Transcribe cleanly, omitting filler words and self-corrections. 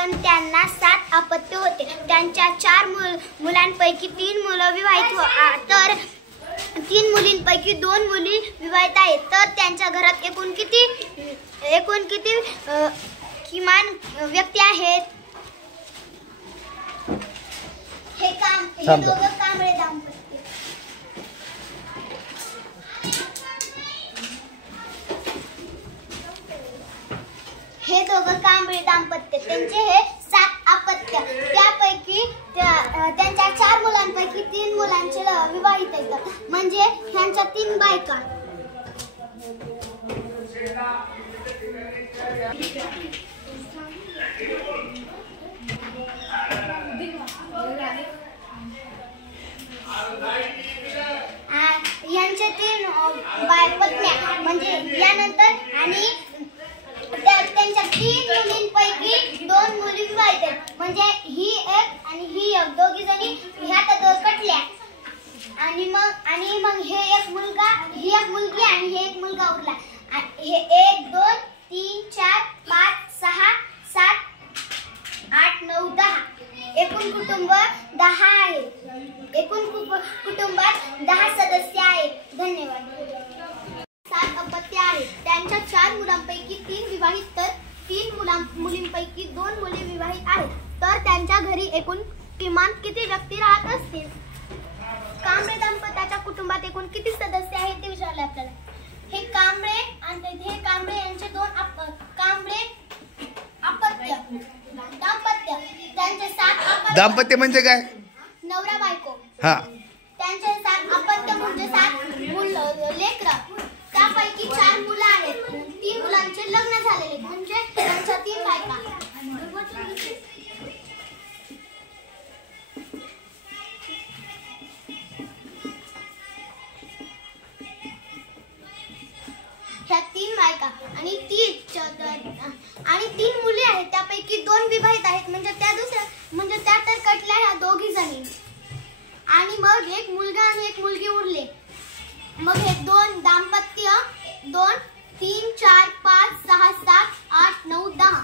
पण त्यांना 7 अपत्य होते. त्यांच्या 4 मुलांपैकी 3 मुलं विवाहित तर 3 मुलींपैकी 2 मुली विवाहित आहेत. तर त्यांच्या घरात एकूण किती किमान व्यक्ती आहेत? हे दोघं कांबळे दाम्पत्य. हे दोघं कांबळे दाम्पत्य. त्यांचे हे 7 अपत्य. त्यापैकी त्यांच्या 4 मुलांपैकी 3 मुलांचे विवाहित आहेत. म्हणजे ह्यांच्या 3 बायका. यांच्या 3 पत्न्या म्हणजे यानंतर आणि त्यांच्या 3 मुलींपैकी 2 मुली विवाहित आहेत. म्हणजे ही एक आणि ही एक, दोघी जणी ह्यात कटल्या. आणि मग हे एक मुलगा, ही एक मुलगी आणि हे एक मुलगा उरला. हे 1 2 3 4 5 6 7 8 9 10 एकूण कुटुंब 10 आहे. एकूण कुटुंबात 10 सदस्य आहेत. धन्यवाद. 7 अपत्य आहेत. त्यांच्या 4 मुलांपैकी 3 विवाहित तर 3 मुलींपैकी 2 मुली विवाहित आहेत. तर त्यांच्या घरी एकूण किमान किती व्यक्ती राहत असतील? कांबळे दाम्पत्याच्या कुटुंबात एकूण किती सदस्य आहेत ते विचारले आपल्याला. हे कांबळे यांचे 2 कांबळे अपत्य दाम्पत्य. त्यांचे 7 अपत्य. दाम्पत्य म्हणजे काय? नवरा बायको. हा. त्यांचे 7 अपत्य म्हणजे 7 लेकरं. त्यापैकी 4 मुलं आहेत. 3 मुलांचे लग्न झालेले म्हणजे त्यांच्या 3 बायका. ह्या 3 बायका आणि 3 मुली आहेत. त्यापैकी 2 विवाहित आहेत म्हणजे त्या तर कटल्या ह्या दोघी जणी. आणि मग एक मुलगा आणि एक मुलगी उरले. मग हे 2 दाम्पत्य 2 3 4 5 6 7 8 9 10